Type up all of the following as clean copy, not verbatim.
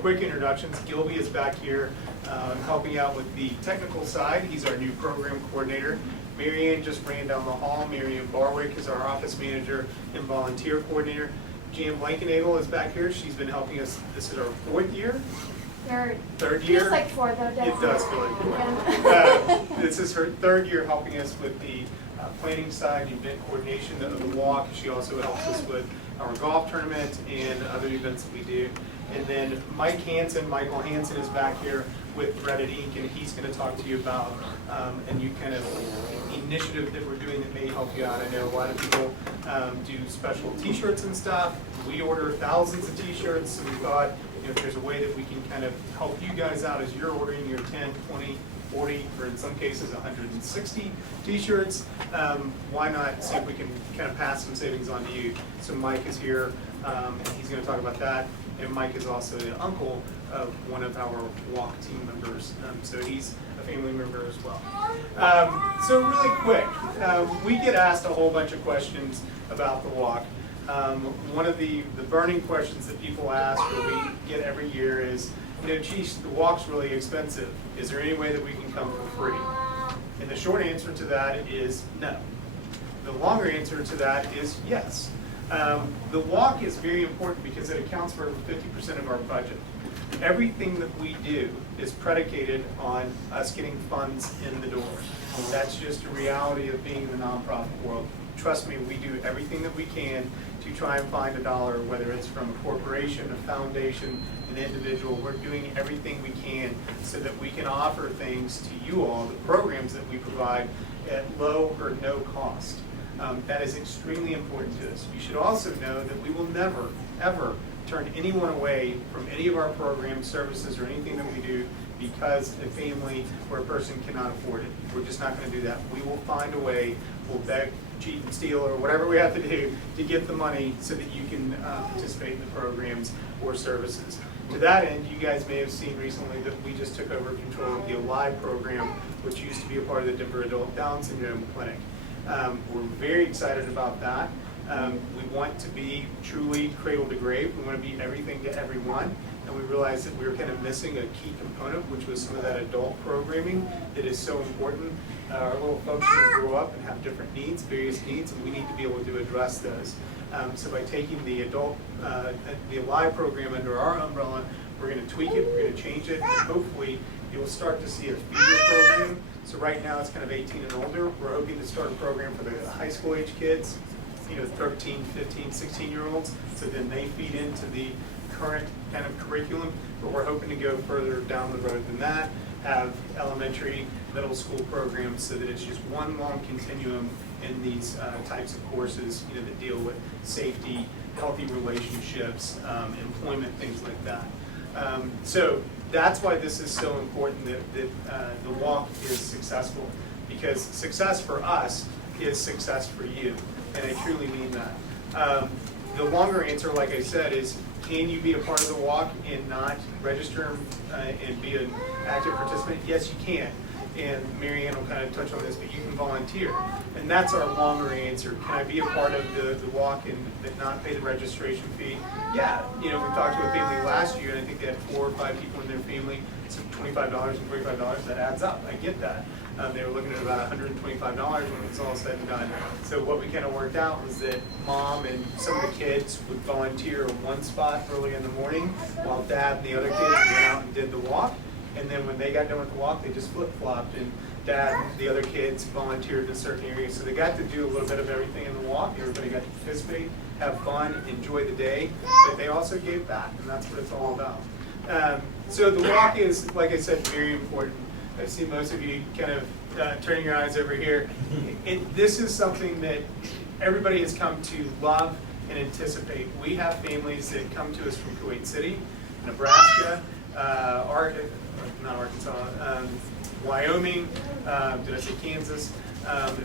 quick introductions. Gilby is back here helping out with the technical side. He's our new program coordinator. Marianne just ran down the hall. Marianne Barwick is our office manager and volunteer coordinator. Jan Blankenagel is back here. She's been helping us. This is our 4th year. Third year. Feels like 4 though, doesn't it? It does feel like 4. This is her 3rd year helping us with the planning side, event coordination of the walk. She also helps us with our golf tournament and other events that we do. And then Michael Hansen is back here with Reddit Inc. and he's going to talk to you about a new kind of initiative that we're doing that may help you out. I know a lot of people do special t-shirts and stuff. We order thousands of t-shirts, so we thought, if there's a way that we can kind of help you guys out as you're ordering your 10, 20, 40, or in some cases 160 t-shirts, why not see if we can kind of pass some savings on to you. So Mike is here, and he's going to talk about that. And Mike is also the uncle of one of our walk team members, so he's a family member as well. So really quick, we get asked a whole bunch of questions about the walk. One of the burning questions that people ask or we get every year is, geez, the walk's really expensive. Is there any way that we can come for free? And the short answer to that is no. The longer answer to that is yes. The walk is very important because it accounts for 50% of our budget. Everything that we do is predicated on us getting funds in the door. That's just a reality of being in the nonprofit world. Trust me, we do everything that we can to try and find a dollar, whether it's from a corporation, a foundation, an individual. We're doing everything we can so that we can offer things to you all, the programs that we provide, at low or no cost. That is extremely important to us. You should also know that we will never, ever turn anyone away from any of our programs, services, or anything that we do because a family or a person cannot afford it. We're just not going to do that. We will find a way. We'll beg, cheat, and steal, or whatever we have to do to get the money so that you can participate in the programs or services. To that end, you guys may have seen recently that we just took over control of the Alive program, which used to be a part of the Denver Adult Down Syndrome Clinic. We're very excited about that. We want to be truly cradle to grave. We want to be everything to everyone. And we realized that we were kind of missing a key component, which was some of that adult programming that is so important. Our little folks are going to grow up and have different needs, various needs, and we need to be able to address those. So by taking the the Alive program under our umbrella, we're going to tweak it, we're going to change it, and hopefully you'll start to see a feeder program. So right now it's kind of 18 and older. We're hoping to start a program for the high school age kids, 13, 15, 16-year-olds, so then they feed into the current kind of curriculum, but we're hoping to go further down the road than that, have elementary, middle school programs so that it's just one long continuum in these types of courses that deal with safety, healthy relationships, employment, things like that. So that's why this is so important that the walk is successful, because success for us is success for you, and I truly mean that. The longer answer, like I said, is can you be a part of the walk and not register and be an active participant? Yes, you can. And Marianne will kind of touch on this, but you can volunteer. And that's our longer answer. Can I be a part of the walk and not pay the registration fee? Yeah. We talked to a family last year, and I think they had 4 or 5 people in their family, so $25 and $45, that adds up. I get that. They were looking at about $125 when it's all said and done. So what we kind of worked out was that mom and some of the kids would volunteer in one spot early in the morning, while dad and the other kids went out and did the walk. And then when they got done with the walk, they just flip-flopped, and dad and the other kids volunteered in a certain area. So they got to do a little bit of everything in the walk. Everybody got to participate, have fun, enjoy the day, but they also gave back, and that's what it's all about. So the walk is, like I said, very important. I see most of you kind of turning your eyes over here. This is something that everybody has come to love and anticipate. We have families that come to us from Kuwait City, Nebraska, not Arkansas, Wyoming, did I say Kansas?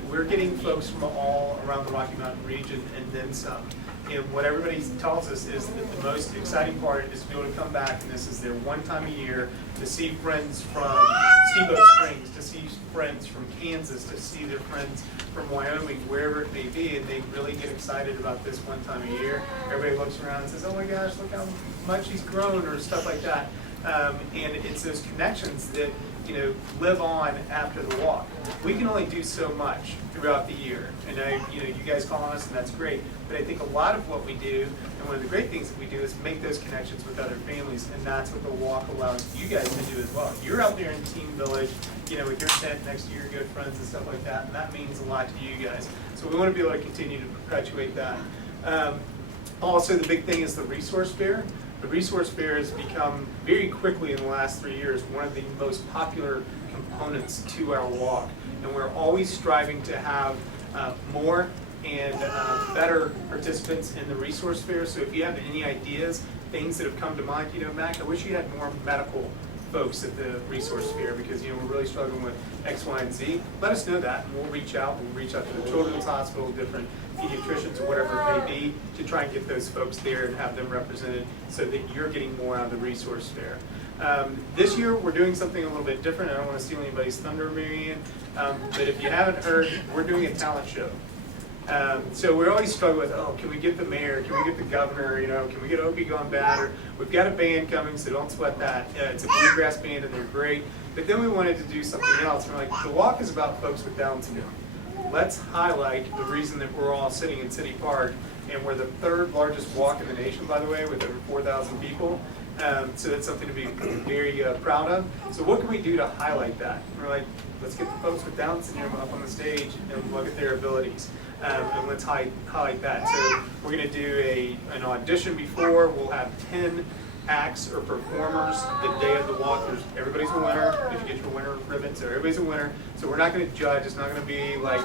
We're getting folks from all around the Rocky Mountain region and then some. And what everybody tells us is that the most exciting part is to be able to come back, and this is their one time a year, to see friends from Steamboat Springs, to see friends from Kansas, to see their friends from Wyoming, wherever it may be, and they really get excited about this one time a year. Everybody looks around and says, oh my gosh, look how much he's grown or stuff like that. And it's those connections that, you know, live on after the walk. We can only do so much throughout the year. And you know, you guys call on us and that's great. But I think a lot of what we do, and one of the great things that we do, is make those connections with other families, and that's what the walk allows you guys to do as well. You're out there in Team Village, you know, with your tent next to your good friends and stuff like that, and that means a lot to you guys. So we want to be able to continue to perpetuate that. Also, the big thing is the resource fair. The resource fair has become very quickly in the last 3 years one of the most popular components to our walk, and we're always striving to have more and better participants in the resource fair. So if you have any ideas, things that have come to mind, you know, Mac, I wish you had more medical folks at the resource fair because, you know, we're really struggling with X, Y, and Z. Let us know that, and we'll reach out. We'll reach out to the Children's Hospital, different pediatricians, or whatever it may be, to try and get those folks there and have them represented so that you're getting more out of the resource fair. This year, we're doing something a little bit different. I don't want to steal anybody's thunder, Marianne, but if you haven't heard, we're doing a talent show. So we're always struggling with, oh, can we get the mayor, can we get the governor, you know, can we get Opie Gone Bad, or we've got a band coming, so don't sweat that. It's a bluegrass band and they're great. But then we wanted to do something else. We're like, the walk is about folks with Down syndrome. Let's highlight the reason that we're all sitting in City Park, and we're the third largest walk in the nation, by the way, with over 4,000 people. So that's something to be very proud of. So what can we do to highlight that? We're like, let's get the folks with Down syndrome up on the stage and look at their abilities. And let's highlight that. So we're going to do an audition before. We'll have 10 acts or performers the day of the walk. Everybody's a winner. If you get your winner ribbon, so everybody's a winner. So we're not going to judge. It's not going to be like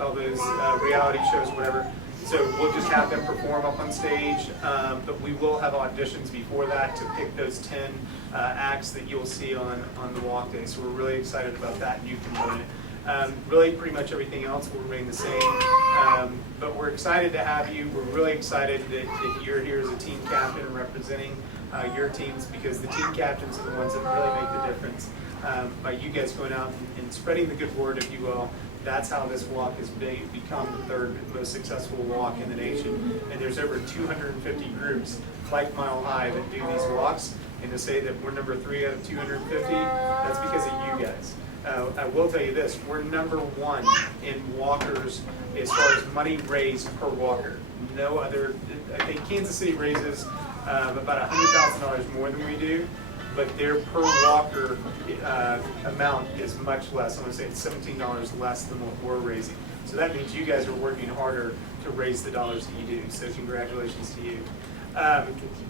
all those reality shows or whatever. So we'll just have them perform up on stage, but we will have auditions before that to pick those 10 acts that you'll see on the walk day. So we're really excited about that new component. Really, pretty much everything else will remain the same, but we're excited to have you. We're really excited that you're here as a team captain representing your teams, because the team captains are the ones that really make the difference. By you guys going out and spreading the good word, if you will, that's how this walk has become the third most successful walk in the nation. And there's over 250 groups like Mile High that do these walks, and to say that we're number 3 out of 250, that's because of you guys. I will tell you this, we're number 1 in walkers as far as money raised per walker. No other, I think Kansas City raises about $100,000 more than we do, but their per walker amount is much less. I'm going to say it's $17 less than what we're raising. So that means you guys are working harder to raise the dollars that you do. So congratulations to you.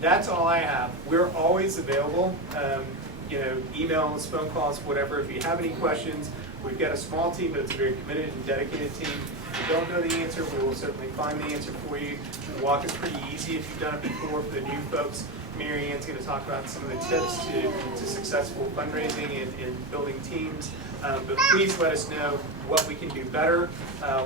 That's all I have. We're always available. You know, emails, phone calls, whatever. If you have any questions, we've got a small team, but it's a very committed and dedicated team. If you don't know the answer, we will certainly find the answer for you. The walk is pretty easy if you've done it before. For the new folks, Mary Ann's going to talk about some of the tips to successful fundraising and building teams. But please let us know what we can do better,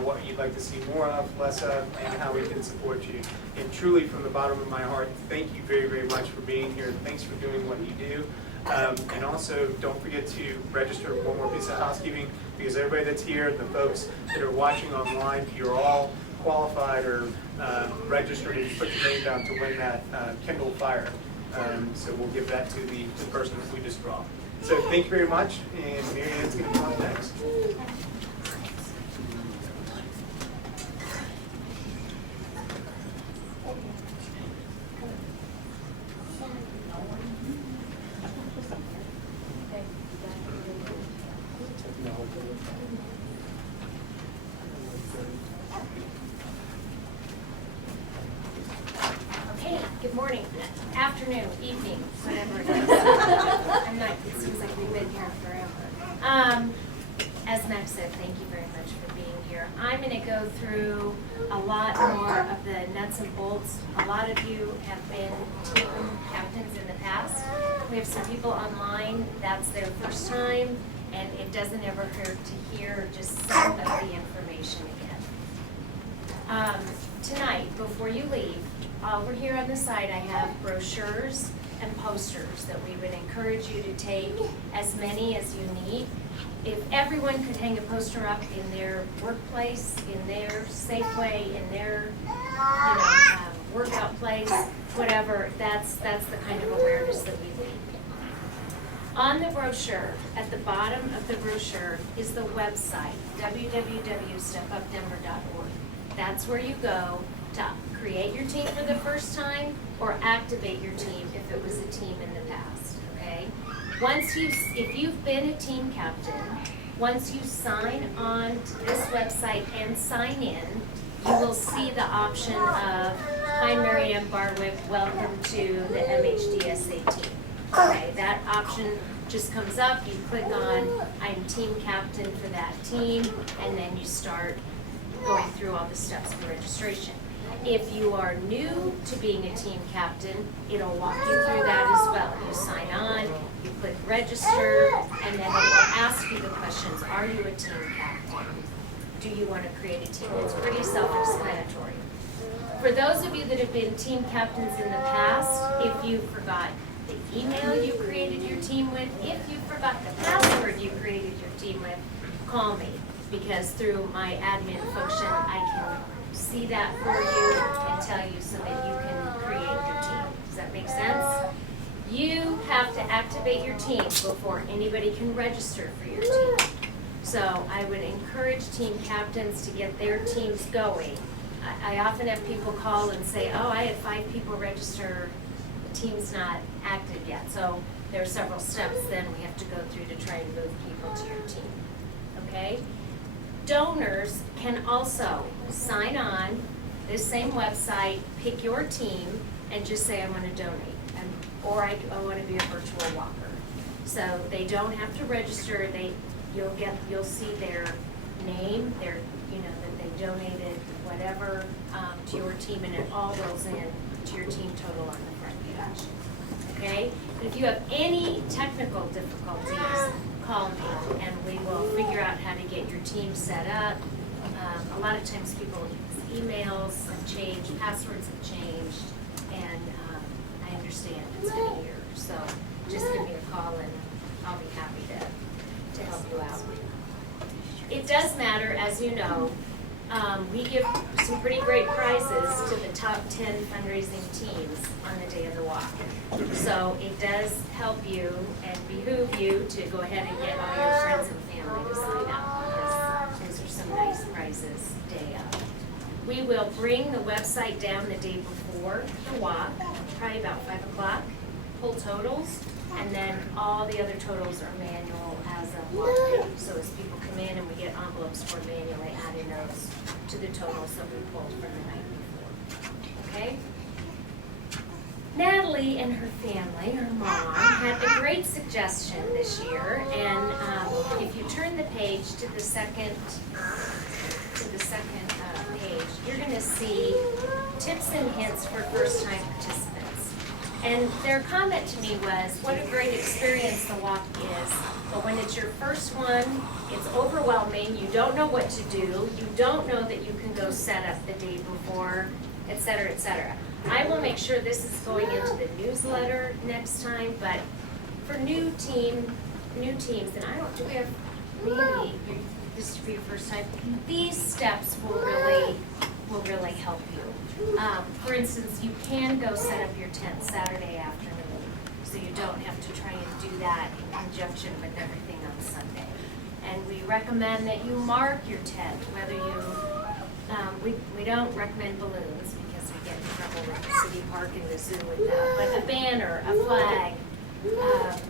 what you'd like to see more of, less of, and how we can support you. And truly, from the bottom of my heart, thank you very, very much for being here. Thanks for doing what you do. And also, don't forget to register. One more piece of housekeeping, because everybody that's here, the folks that are watching online, you're all qualified or registered and put your name down to win that Kindle Fire. So we'll give that to the person that we just draw. So thank you very much, and Mary Ann's going to come up next. Good morning, afternoon, evening, whatever it is. It seems like we've been here forever. As Max said, thank you very much for being here. I'm going to go through a lot more of the nuts and bolts. A lot of you have been team captains in the past. We have some people online, that's their first time, and it doesn't ever hurt to hear just some of the information again. Tonight, before you leave, over here on the side, I have brochures and posters that we would encourage you to take as many as you need. If everyone could hang a poster up in their workplace, in their Safeway, in their workout place, whatever, that's the kind of awareness that we need. On the brochure, at the bottom of the brochure is the website, www.stepupdenver.org. That's where you go to create your team for the first time or activate your team if it was a team in the past, okay? If you've been a team captain, once you sign on to this website and sign in, you will see the option of, hi, Mary Ann Barwick, welcome to the MHDSA team. Okay, that option just comes up, you click on, I'm team captain for that team, and then you start going through all the steps for registration. If you are new to being a team captain, it'll walk you through that as well. You sign on, you click register, and then it will ask you the questions, are you a team captain? Do you want to create a team? It's pretty self-explanatory. For those of you that have been team captains in the past, if you forgot the email you created your team with, if you forgot the password you created your team with, call me, because through my admin function, I can see that for you and tell you so that you can create your team. Does that make sense? You have to activate your team before anybody can register for your team. So I would encourage team captains to get their teams going. I often have people call and say, oh, I had 5 people register, the team's not active yet. So there are several steps then we have to go through to try and move people to your team, okay? Donors can also sign on this same website, pick your team, and just say, I want to donate, or I want to be a virtual walker. So they don't have to register. You'll see their name, that they donated whatever to your team, and it all rolls in to your team total on the front page. Okay? And if you have any technical difficulties, call me, and we will figure out how to get your team set up. A lot of times people's emails have changed, passwords have changed, and I understand it's been a year. So just give me a call and I'll be happy to help you out. It does matter, as you know, we give some pretty great prizes to the top 10 fundraising teams on the day of the walk. So it does help you and behoove you to go ahead and get all your friends and family to sign up, because those are some nice prizes day of. We will bring the website down the day before the walk, probably about 5 o'clock, pull totals, and then all the other totals are manual as of walk day. So as people come in and we get envelopes, we're manually adding those to the totals that we pulled from the night before. Okay? Natalie and her family, her mom, had a great suggestion this year, and if you turn the page to the second page, you're going to see tips and hints for first-time participants. And their comment to me was, what a great experience the walk is, but when it's your first one, it's overwhelming, you don't know what to do, you don't know that you can go set up the day before, et cetera, et cetera. I will make sure this is going into the newsletter next time, but for new teams, and do we have, maybe this will be your first time, these steps will really help you. For instance, you can go set up your tent Saturday afternoon, so you don't have to try and do that in conjunction with everything on Sunday. And we recommend that you mark your tent, whether you, we don't recommend balloons because we get in trouble with the city park and the zoo with that, but a banner, a flag,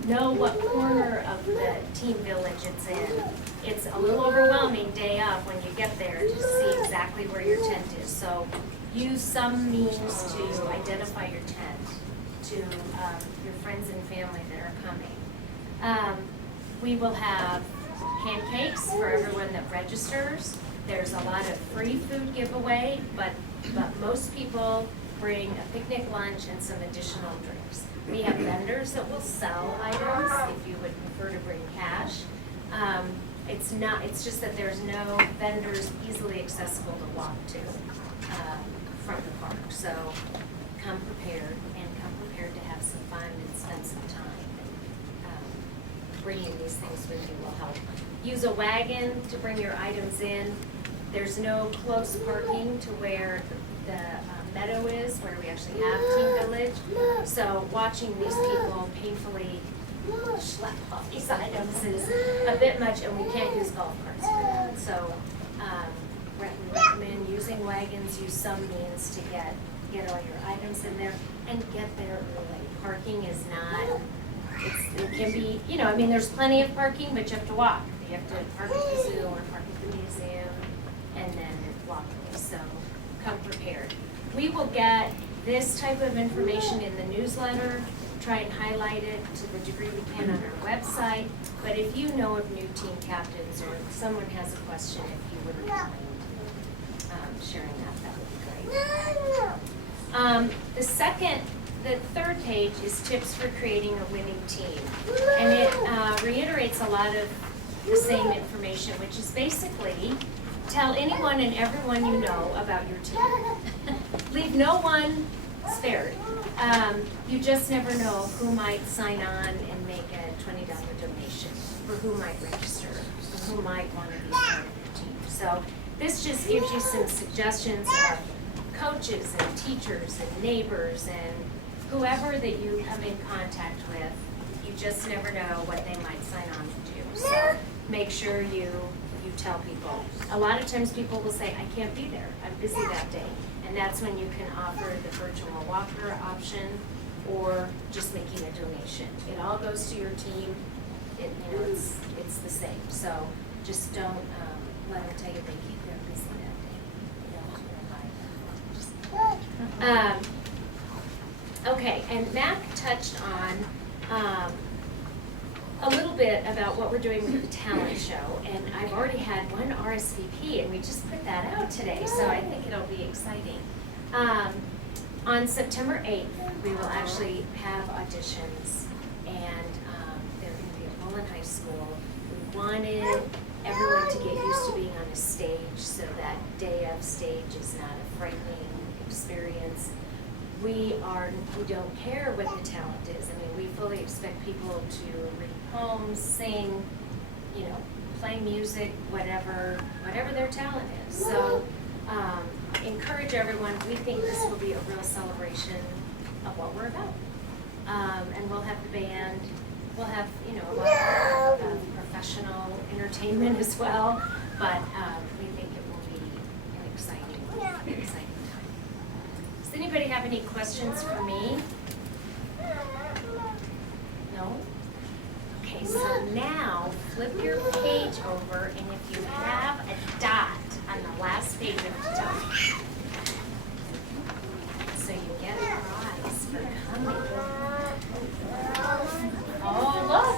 know what corner of the team village it's in. It's a little overwhelming day of when you get there to see exactly where your tent is. So use some means to identify your tent to your friends and family that are coming. We will have pancakes for everyone that registers. There's a lot of free food giveaway, but most people bring a picnic lunch and some additional drinks. We have vendors that will sell items if you would prefer to bring cash. It's just that there's no vendors easily accessible to walk to from the park. So come prepared, and come prepared to have some fun and spend some time. Bringing these things with you will help. Use a wagon to bring your items in. There's no close parking to where the Meadow is, where we actually have Team Village. So watching these people painfully schlep off these items is a bit much, and we can't use golf carts for that. So we recommend using wagons, use some means to get all your items in there and get there early. Parking is not, it can be, you know, I mean, there's plenty of parking, but you have to walk. You have to park at the zoo or park at the museum and then walk away. So come prepared. We will get this type of information in the newsletter, try and highlight it to the degree we can on our website. But if you know of new team captains or if someone has a question, if you wouldn't mind sharing that would be great. The third page is tips for creating a winning team. And it reiterates a lot of the same information, which is basically tell anyone and everyone you know about your team. Leave no one spared. You just never know who might sign on and make a $20 donation, or who might register, or who might want to be part of your team. So this just gives you some suggestions of coaches and teachers and neighbors and whoever that you come in contact with. You just never know what they might sign on to do. So make sure you tell people. A lot of times people will say, I can't be there, I'm busy that day. And that's when you can offer the virtual walker option or just making a donation. It all goes to your team. It's the same. So just don't let them tell you they're busy that day. Okay, and Mac touched on a little bit about what we're doing with the talent show, and I've already had one RSVP, and we just put that out today, so I think it'll be exciting. On September 8th, we will actually have auditions, and they're going to be at Mullen High School. We wanted everyone to get used to being on a stage, so that day of stage is not a frightening experience. We don't care what the talent is. I mean, we fully expect people to read poems, sing, play music, whatever their talent is. So encourage everyone. We think this will be a real celebration of what we're about. And we'll have the band. We'll have, a lot of professional entertainment as well. But we think it will be an exciting time. Does anybody have any questions for me? No? Okay, so now flip your page over, and if you have a dot on the last page of the dot, so you get a prize for coming. Oh, look!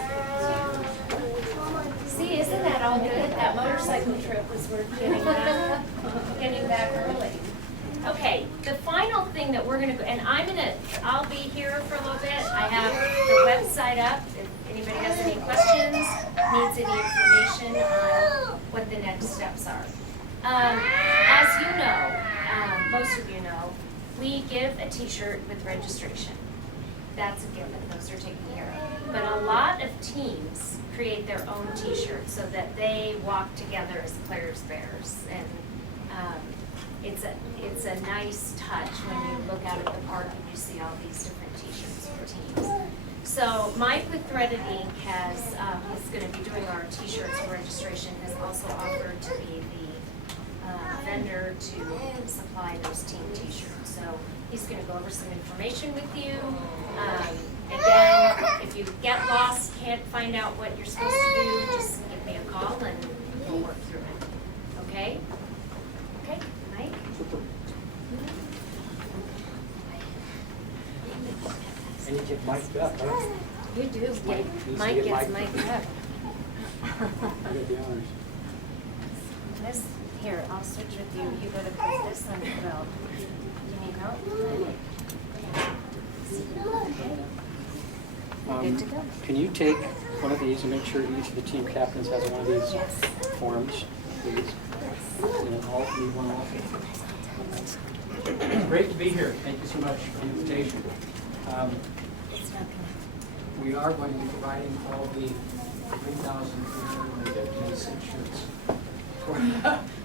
See, isn't that all good? That motorcycle trip was worth getting back early. Okay, the final thing that we're gonna go, and I'll be here for a little bit. I have the website up. If anybody has any questions, needs any information on what the next steps are. As you know, most of you know, we give a t-shirt with registration. That's a given, those are taken care of. But a lot of teams create their own t-shirts so that they walk together as players bears. And it's a nice touch when you look out at the park and you see all these different t-shirts for teams. So Mike with Threaded Ink is going to be doing our t-shirts for registration, has also offered to be the vendor to supply those team t-shirts. So he's going to go over some information with you. Again, if you get lost, can't find out what you're supposed to do, just give me a call and we'll work through it. Okay? Okay, Mike? And you get mic'd up, right? You do. Mike gets mic'd up. I get the honors. Here, I'll switch with you. You go to put this on your belt. You need help? Good to go. Can you take one of these and make sure each of the team captains has one of these forms, please? And all need one also. Great to be here. Thank you so much for the invitation. We are going to be providing all the 3,356 shirts for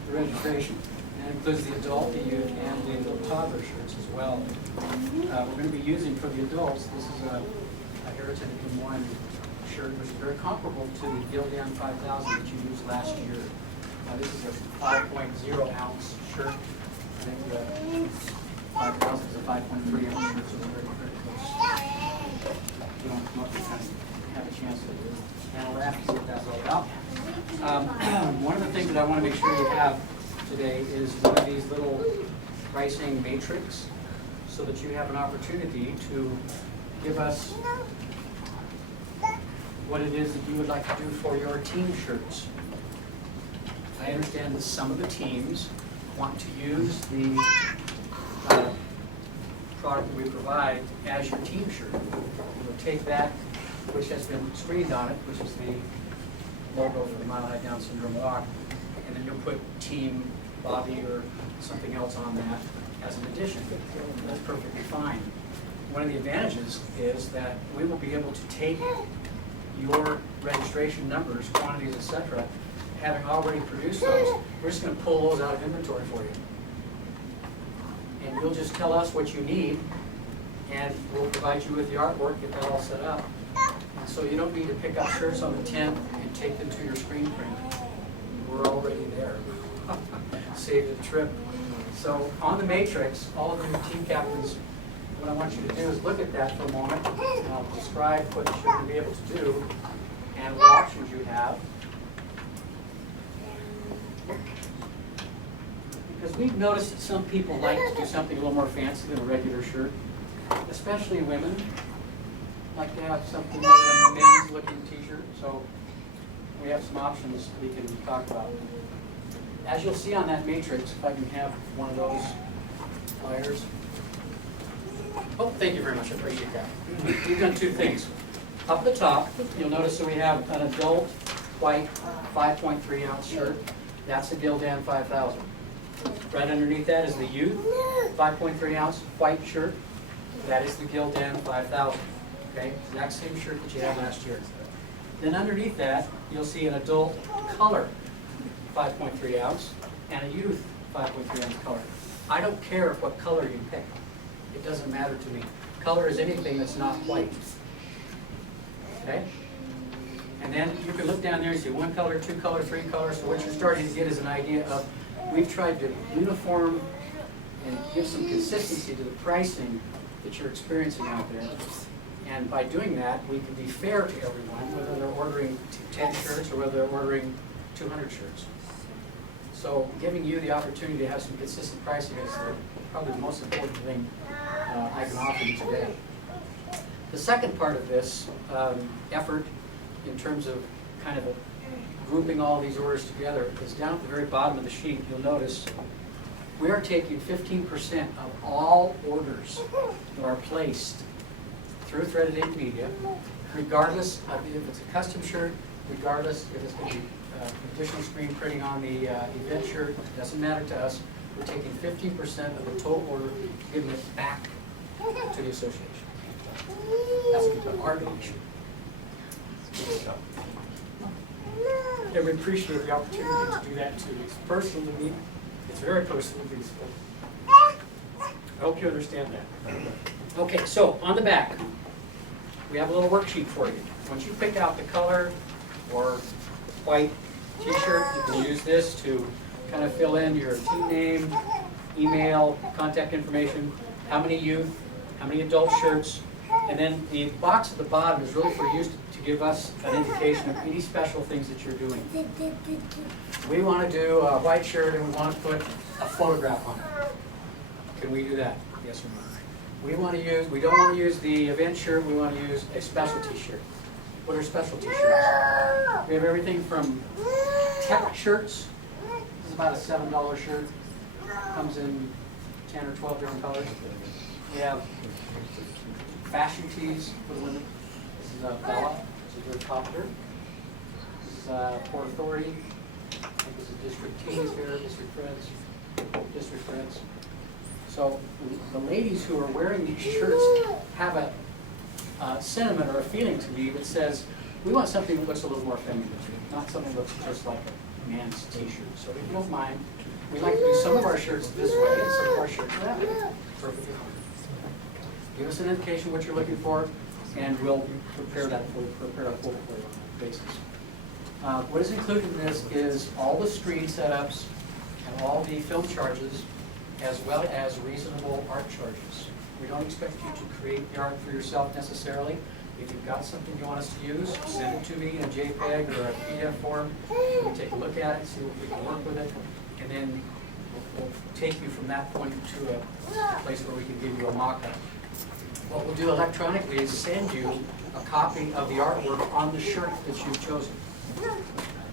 the registration. And includes the adult, the youth, and the little toddler shirts as well. We're going to be using for the adults, this is a Heritage in One shirt, which is very comparable to the Gildan 5000 that you used last year. This is a 5.0 ounce shirt. I think the 5000 is a 5.3 ounce shirt, so it's very, very close. You don't know if you kind of have a chance to handle that and see what that's all about. One of the things that I want to make sure you have today is one of these little pricing matrix, so that you have an opportunity to give us what it is that you would like to do for your team shirts. I understand that some of the teams want to use the product that we provide as your team shirt. We'll take that, which has been screened on it, which is the logo for the Mile High Down Syndrome Walk, and then you'll put Team Bobby or something else on that as an addition. That's perfectly fine. One of the advantages is that we will be able to take your registration numbers, quantities, etc., having already produced those, we're just going to pull those out of inventory for you. And you'll just tell us what you need, and we'll provide you with the artwork, get that all set up. And so you don't need to pick up shirts on the 10th and take them to your screen print. We're already there. Save the trip. So on the matrix, all of the team captains, what I want you to do is look at that for a moment, and I'll describe what you're going to be able to do and what options you have. Because we've noticed that some people like to do something a little more fancy than a regular shirt, especially women like to have something more than a men's looking t-shirt. So we have some options we can talk about. As you'll see on that matrix, if I can have one of those flyers. Oh, thank you very much. I appreciate that. We've done two things. Up at the top, you'll notice that we have an adult white 5.3 ounce shirt. That's a Gildan 5000. Right underneath that is the youth 5.3 ounce white shirt. That is the Gildan 5000. Okay, exact same shirt that you had last year. Then underneath that, you'll see an adult color 5.3 ounce and a youth 5.3 ounce color. I don't care what color you pick. It doesn't matter to me. Color is anything that's not white. Okay? And then you can look down there and see one color, two color, three colors. So what you're starting to get is an idea of, we've tried to uniform and give some consistency to the pricing that you're experiencing out there. And by doing that, we can be fair to everyone, whether they're ordering 10 shirts or whether they're ordering 200 shirts. So giving you the opportunity to have some consistent pricing is probably the most important thing I can offer you today. The second part of this effort, in terms of kind of grouping all these orders together, is down at the very bottom of the sheet. You'll notice we are taking 15% of all orders that are placed through Threaded Ink Media, regardless of if it's a custom shirt, regardless if it's going to be additional screen printing on the event shirt. It doesn't matter to us. We're taking 15% of the total order, giving it back to the association. That's our donation. And we appreciate the opportunity to do that too. It's personal to me. It's very personal to me. I hope you understand that. Okay, so on the back, we have a little worksheet for you. Once you pick out the color or white t-shirt, you can use this to kind of fill in your team name, email, contact information, how many youth, how many adult shirts, and then the box at the bottom is really for you to give us an indication of any special things that you're doing. We want to do a white shirt and we want to put a photograph on it. Can we do that? Yes or no? We don't want to use the event shirt, we want to use a specialty shirt. What are specialty shirts? We have everything from tech shirts. This is about a $7 shirt. Comes in 10 or 12 different colors. We have fashion tees for the women. This is Bella. This is very popular. This is Port Authority. I think this is District Tees here, District Friends. So the ladies who are wearing these shirts have a sentiment or a feeling to me that says, we want something that looks a little more feminine, not something that looks just like a man's t-shirt. So if you don't mind, We like to do some of our shirts this way and some of our shirts that way. Perfectly fine. Give us an indication what you're looking for, and we'll prepare a quote for you on that basis. What is included in this is all the screen setups and all the film charges, as well as reasonable art charges. We don't expect you to create the art for yourself necessarily. If you've got something you want us to use, send it to me in a JPEG or a PDF form. We take a look at it, see if we can work with it, and then we'll take you from that point to a place where we can give you a mock-up. What we'll do electronically is send you a copy of the artwork on the shirt that you've chosen.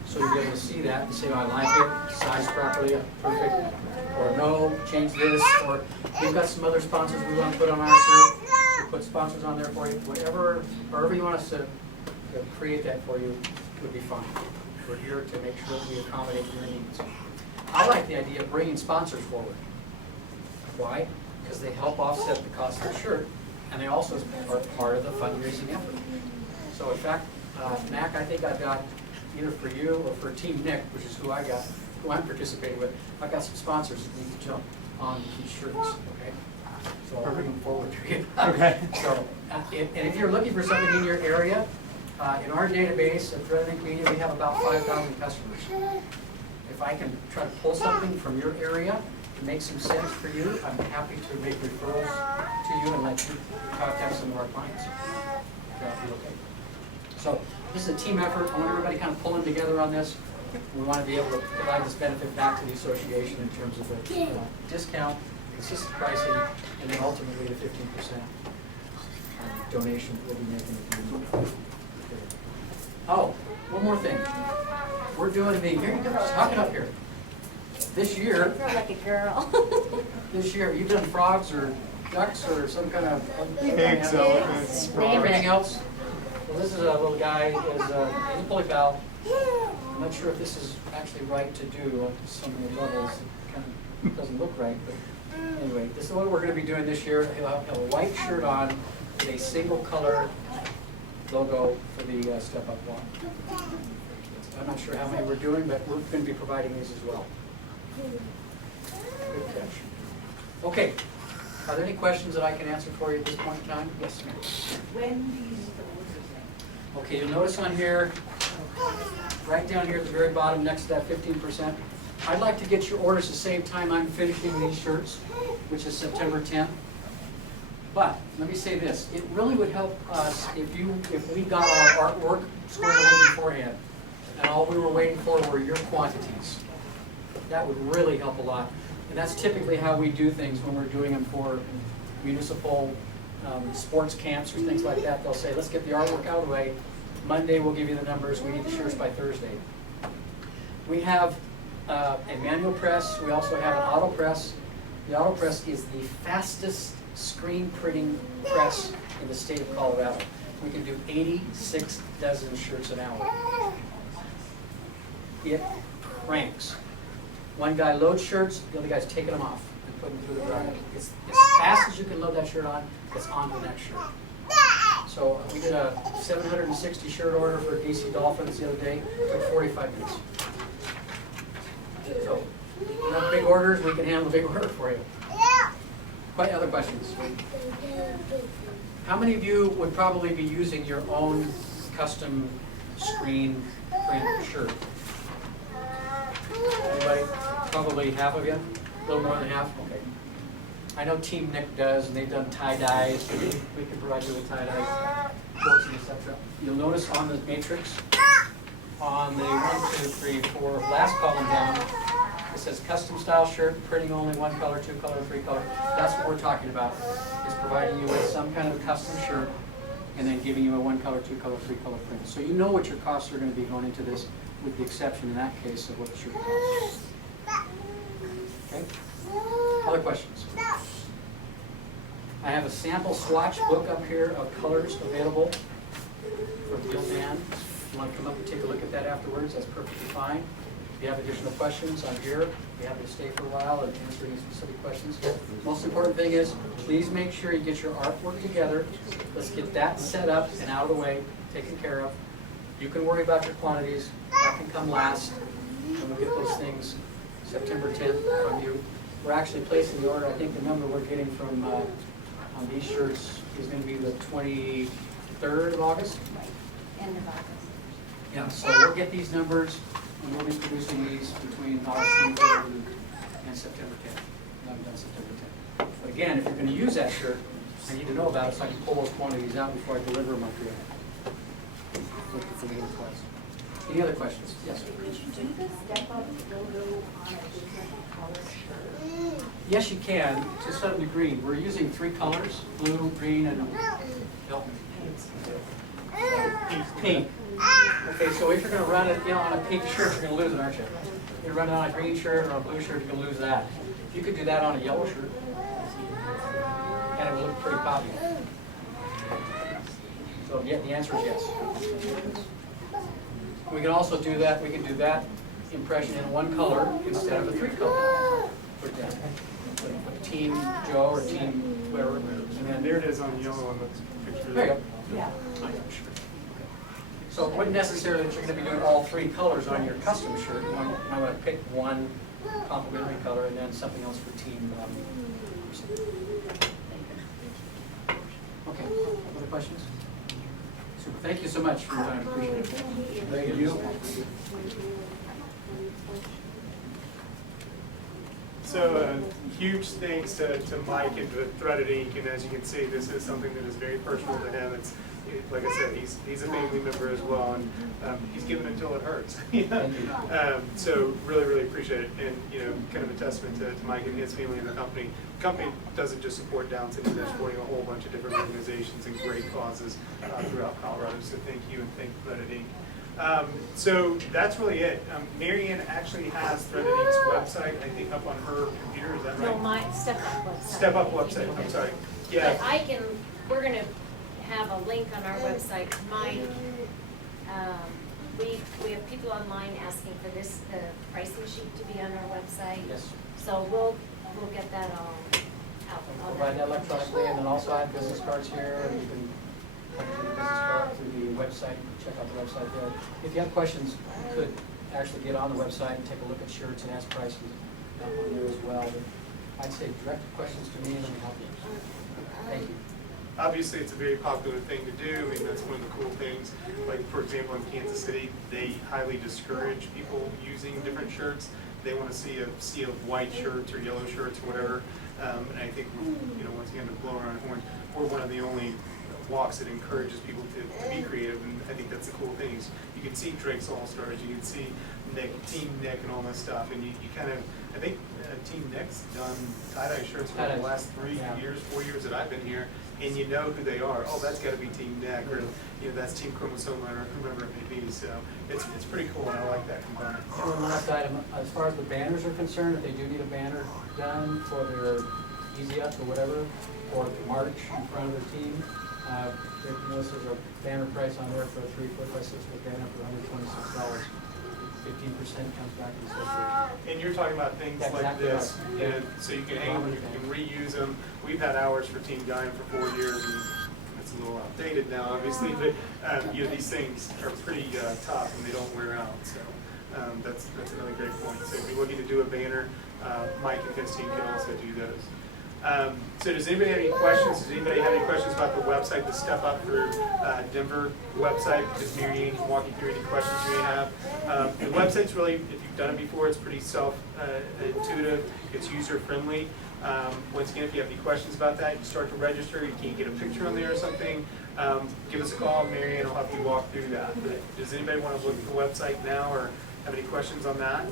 So you'll be able to see that and say, oh, I like it, sized properly, perfect, or no, change this, or we've got some other sponsors we want to put on our shirt. We'll put sponsors on there for you. However you want us to create that for you would be fine. We're here to make sure that we accommodate your needs. I like the idea of bringing sponsors forward. Why? Because they help offset the cost of the shirt, and they also are part of the fundraising effort. So in fact, Mac, I think I've got, either for you or for Team Nick, which is who I'm participating with, I've got some sponsors that need to jump on these shirts, okay? So I'll bring them forward to you. Okay. So, and if you're looking for something in your area, in our database at Thread Media, we have about 5,000 customers. If I can try to pull something from your area to make some sense for you, I'm happy to make referrals to you and let you contact some of our clients. That'll be okay. So this is a team effort. I want everybody kind of pulling together on this. We want to be able to provide this benefit back to the association in terms of the discount, consistent pricing, and then ultimately the 15% donation that we'll be making. Oh, one more thing. We're doing the, here you go, talk it up here. This year, I feel like a girl. this year, you've done frogs or ducks or some kind of Pigs, elephants, frogs. everything else. Well, this is a little guy, he's a pulley valve. I'm not sure if this is actually right to do on some of the levels. It kind of doesn't look right, but anyway, this is what we're going to be doing this year. He'll have a white shirt on with a single color logo for the Step Up Walk. I'm not sure how many we're doing, but we're going to be providing these as well. Good catch. Okay, are there any questions that I can answer for you at this point in time? Yes, ma'am. When do you need the orders in? Okay, you'll notice on here, right down here at the very bottom, next to that 15%, I'd like to get your orders the same time I'm finishing these shirts, which is September 10th. But let me say this: it really would help us if we got our artwork squared away beforehand, and all we were waiting for were your quantities. That would really help a lot. And that's typically how we do things when we're doing them for municipal sports camps or things like that. They'll say, let's get the artwork out of the way. Monday we'll give you the numbers. We need the shirts by Thursday. We have a manual press. We also have an auto press. The auto press is the fastest screen printing press in the state of Colorado. We can do 86 dozen shirts an hour. It cranks. One guy loads shirts, the other guy's taking them off and putting them through the dryer. It's as fast as you can load that shirt on, it's on to the next shirt. So we did a 760 shirt order for DC Dolphins the other day. It took 45 minutes. So, you have big orders, we can handle a big order for you. Quite other questions? How many of you would probably be using your own custom screen print shirt? Anybody? Probably half of you? A little more than half? Okay. I know Team Nick does, and they've done tie-dyes. We can provide you with tie-dye quotes and etc. You'll notice on the matrix, on the 1, 2, 3, 4 last column down, it says custom style shirt, printing only 1 color, 2 color, 3 color. That's what we're talking about, is providing you with some kind of a custom shirt and then giving you a 1 color, 2 color, 3 color print. So you know what your costs are going to be going into this, with the exception in that case of what the shirt costs. Okay? Other questions? I have a sample swatch book up here of colors available for the old man. If you want to come up and take a look at that afterwards, that's perfectly fine. If you have additional questions, I'm here. Be happy to stay for a while and answer any specific questions. Most important thing is, please make sure you get your artwork together. Let's get that set up and out of the way, taken care of. You can worry about your quantities. That can come last, and we'll get those things September 10th from you. We're actually placing the order. I think the number we're getting from on these shirts is going to be the 23rd of August. End of August. Yeah, so we'll get these numbers, and we'll be producing these between August 23rd and September 10th. We haven't done September 10th. But again, if you're going to use that shirt, I need to know about it so I can pull those quantities out before I deliver them up here. Looking for the request. Any other questions? Yes. Could you do the step-up logo on a different color shirt? Yes, you can, to some degree. We're using 3 colors, blue, green, and help me. Pink. Okay, so if you're going to run it, on a pink shirt, you're going to lose it, aren't you? If you run it on a green shirt or a blue shirt, you're going to lose that. You could do that on a yellow shirt, and it would look pretty poppy. So yeah, the answer is yes. We can also do that. We can do that impression in 1 color instead of a 3 color. For example, put Team Joe or Team whatever. And then there it is on yellow on the picture. There you go. Yeah. So it wouldn't necessarily that you're going to be doing all 3 colors on your custom shirt. You might want to pick one complementary color and then something else for team. Okay, other questions? Super, thank you so much for your time, appreciate it. Thank you. So huge thanks to Mike and to Threaded Ink, and as you can see, this is something that is very personal to him. Like I said, he's a family member as well, and he's given until it hurts. So really appreciate it, and kind of a testament to Mike and his family and the company. The company doesn't just support Down syndrome; they're supporting a whole bunch of different organizations and great causes throughout Colorado. So thank you, and thank Threaded Ink. So that's really it. Marianne actually has Threaded Ink's website, I think, up on her computer. Is that right? No, my Step Up website. Step Up website. I'm sorry. Yeah. But we're gonna have a link on our website. Mike, we have people online asking for the pricing sheet to be on our website. Yes. So we'll get that all out. We'll provide that electronically, and then also I have business cards here, and you can come to the business card through the website, check out the website there. If you have questions, you could actually get on the website and take a look at shirts and ask prices on there as well. But I'd say direct questions to me and let me help you. Thank you. Obviously, it's a very popular thing to do. I mean, that's one of the cool things. Like, for example, in Kansas City, they highly discourage people using different shirts. They want to see a sea of white shirts or yellow shirts or whatever. And I think, once again, to blow around horns, we're one of the only walks that encourages people to be creative, and I think that's the cool thing. Is you can see Drake's All-Stars, you can see Nick, Team Nick, and all this stuff, and you kind of, I think Team Nick's done tie-dye shirts for the last 4 years that I've been here, and you know who they are. Oh, that's got to be Team Nick, or that's Team Chromosoma, or whoever it may be. So it's pretty cool, and I like that component. And one last item, as far as the banners are concerned, if they do need a banner done for their Easy Up or whatever, or to march in front of their team, this is a banner price on there for a 3 foot by 6 foot banner for $126. 15% comes back to the association. And you're talking about things like this, so you can hang them, you can reuse them. We've had ours for Team Guyan for 4 years, and it's a little outdated now, obviously, but these things are pretty tough and they don't wear out. So that's another great point. So if you're looking to do a banner, Mike and his team can also do those. So does anybody have any questions? Does anybody have any questions about the website, the Step Up for Denver website? Does Marianne can walk you through any questions you may have. The website's really, if you've done it before, it's pretty self-intuitive. It's user-friendly. Once again, if you have any questions about that, you start to register. You can't get a picture on there or something. Give us a call. Marianne will help you walk through that. But does anybody want to look at the website now or have any questions on that?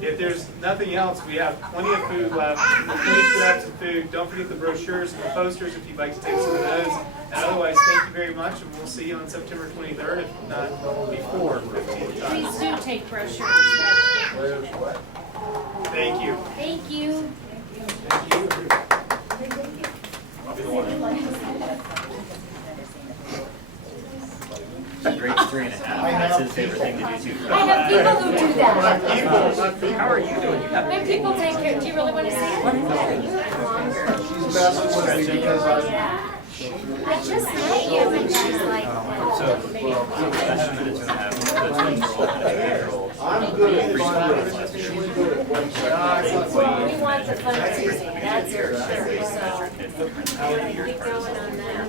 If there's nothing else, we have plenty of food left. Please grab some food. Don't forget the brochures and the posters if you'd like to take some of those. And otherwise, thank you very much, and we'll see you on September 23rd, if not before. Please do take brochures. Thank you. Thank you. Great 3.5. That's his favorite thing to do too. I have people who do that. How are you doing? You have When people take care, do you really want to see it? She's messing with me because I just met you and she's like, So, that's 2.5 minutes. I'm good at fundraising, she's good at websites. We want the fundraising, that's for sure, so we're gonna keep going on that.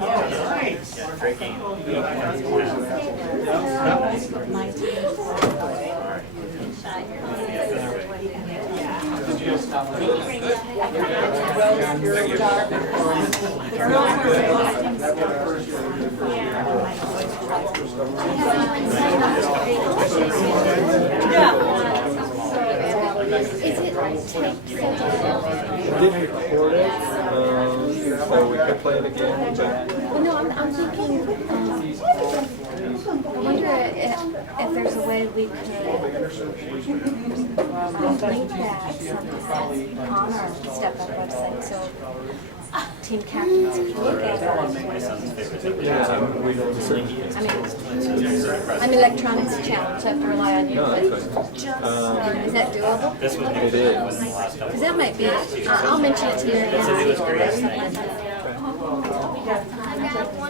Didn't record it, so we could play it again, but Well, no, I'm thinking, I wonder if there's a way we could link that somehow on our Step Up website, so team captains can look at My it. son's favorite thing. we don't. I'm electronics challenged, so I have to rely on you, No, but that's fine. is that doable? This was It is. the last couple. Because that might be, I'll mention it to you. It's the newest greatest thing.